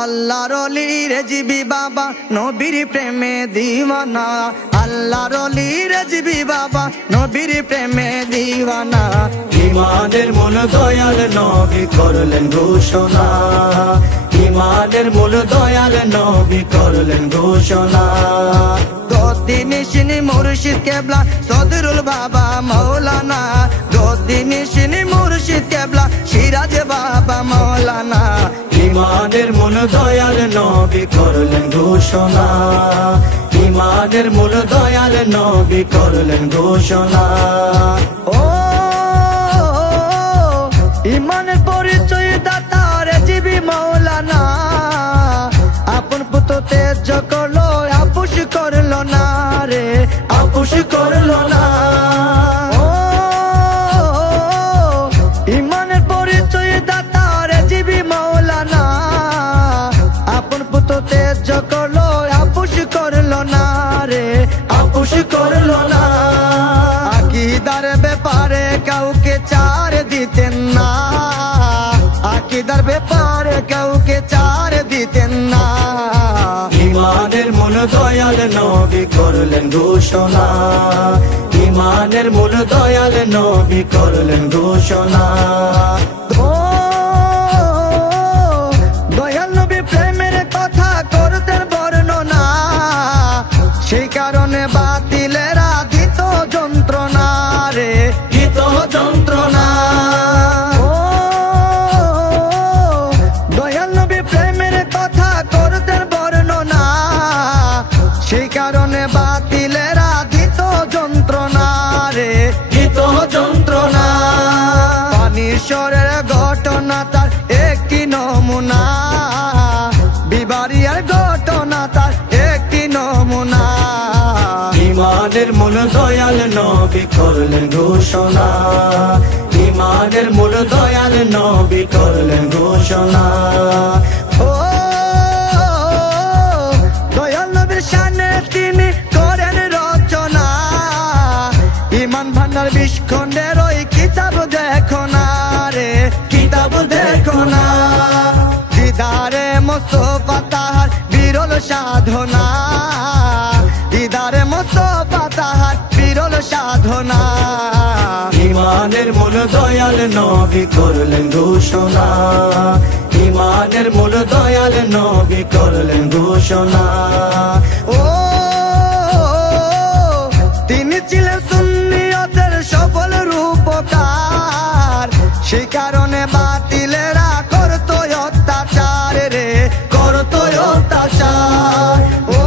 আল্লাহর ওলি রেজবি বাবা নবীর প্রেমে দিওয়ানা। আল্লাহর ওলি রেজবি বাবা নবীর প্রেমে দিওয়ানা। ইমানের মূল দয়াল নবী করলেন ঘোষণা। ইমানের মূল দয়াল নবী করলেন ঘোষণা। গদ্দি নিশিনি মুর্শিদ কেবলা সদরুল বাবা মৌলানা। গদ্দি নিশিনি মুর্শিদ কেবলা সিরাজ বাবা মৌলানা। ইমানের মূল দয়াল নবী করলেন ঘোষণা। ইমানের মূল দয়াল নবী করলেন ঘোষণা। ও ইমানের পরিচয় দাতা রেজবি মৌলানা। আপন পুত্র তেজ করলো আপুস করলো না রে, আপুস করলো না। ও ইমানের পরিচয় দাতা রেজবি মৌলানা। আপন পুত্র তেজ করলো আপুস করলো না রে, আপুস করলো না। আকীদার ব্যাপারে কাউকে ছাড় দিতেন না। আকীদার ব্যাপারে কাউকে ছাড় দিতেন না। ইমানের মূল দয়াল নবী করলেন ঘোষণা। ইমানের মূল দয়াল নবী করলেন ঘোষণা। দয়াল নবী প্রেমের কথা করতেন বর্ণনা। সেই কারণে বাতিলেরা দিত যন্ত্রণা রে, দিত যন্ত্রণা। দয়াল নবী প্রেমের কথা করতেন বর্ণনা। সেই কারণে বাতিলেরা দিত যন্ত্রণা রে, দিত যন্ত্রণা। পানিশ্বরের ঘটনা তার একটি নমুনা। বিবারিয়ার ঘটনা তার একটি নমুনা। ইমানের মূল দয়াল নবী করলেন ঘোষণা। ইমানের মূল দয়াল নবী করলেন ঘোষণা। ও দয়াল নবীর শানে তিনি করেন রচনা। ইমান ভান্ডার 20 খণ্ডের ওই কিতাব দেখো না রে, কিতাব দেখো না। দিদারে মুস্তাফা তাহার বিরল সাধনা। দিদারে মুস্তাফা তাহার বিরল সাধনা। ইমানের মূল দয়াল নবী করলেন ঘোষণা। ইমানের মূল দয়াল নবী করলেন ঘোষণা। ও তিনি ছিলেন সুন্নিয়তের সফল রূপকার। সেই কারণে বাতিলেরা করতো অত্যাচার রে, করতো অত্যাচার। ও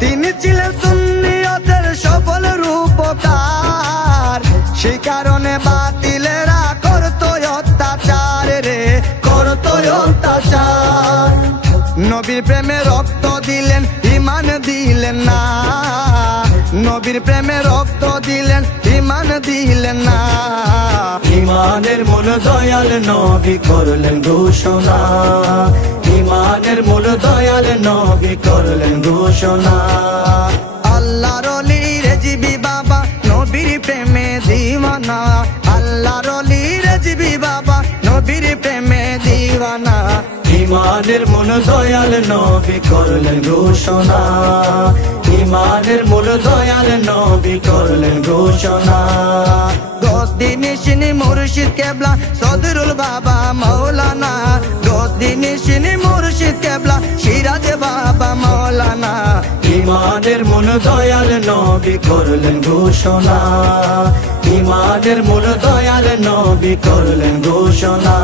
তিনি ছিলেন সুন্নিয়তের সফল রূপকার। সেই কারণে বাতিলেরা করতো অত্যাচার রে, করতো অত্যাচার। নবীর প্রেমে রক্ত দিলেন ইমান দিলেন না। নবীর প্রেমে রক্ত দিলেন ইমান দিলেন না। ইমানের মূল দয়াল নবী করলেন ঘোষণা। ইমানের মূল দয়াল নবী করলেন ঘোষণা। আল্লাহর ওলি রেজবি বাবা নবীর প্রেমে দিওয়ানা। আল্লাহর ওলি রেজবি বাবা নবীর প্রেমে দিওয়ানা। ইমানের মূল দয়াল নবী করলেন ঘোষণা। ইমানের মূল দয়াল নবী করলেন ঘোষণা। গদ্দি নিশিনি মুর্শিদ কেবলা সদরুল বাবা মৌলানা। গদ্দি নিশিনি মুর্শিদ কেবলা সিরাজ বাবা মৌলানা। ইমানের মূল দয়াল নবী করলেন ঘোষণা। ইমানের মূল দয়াল নবী করলেন ঘোষণা।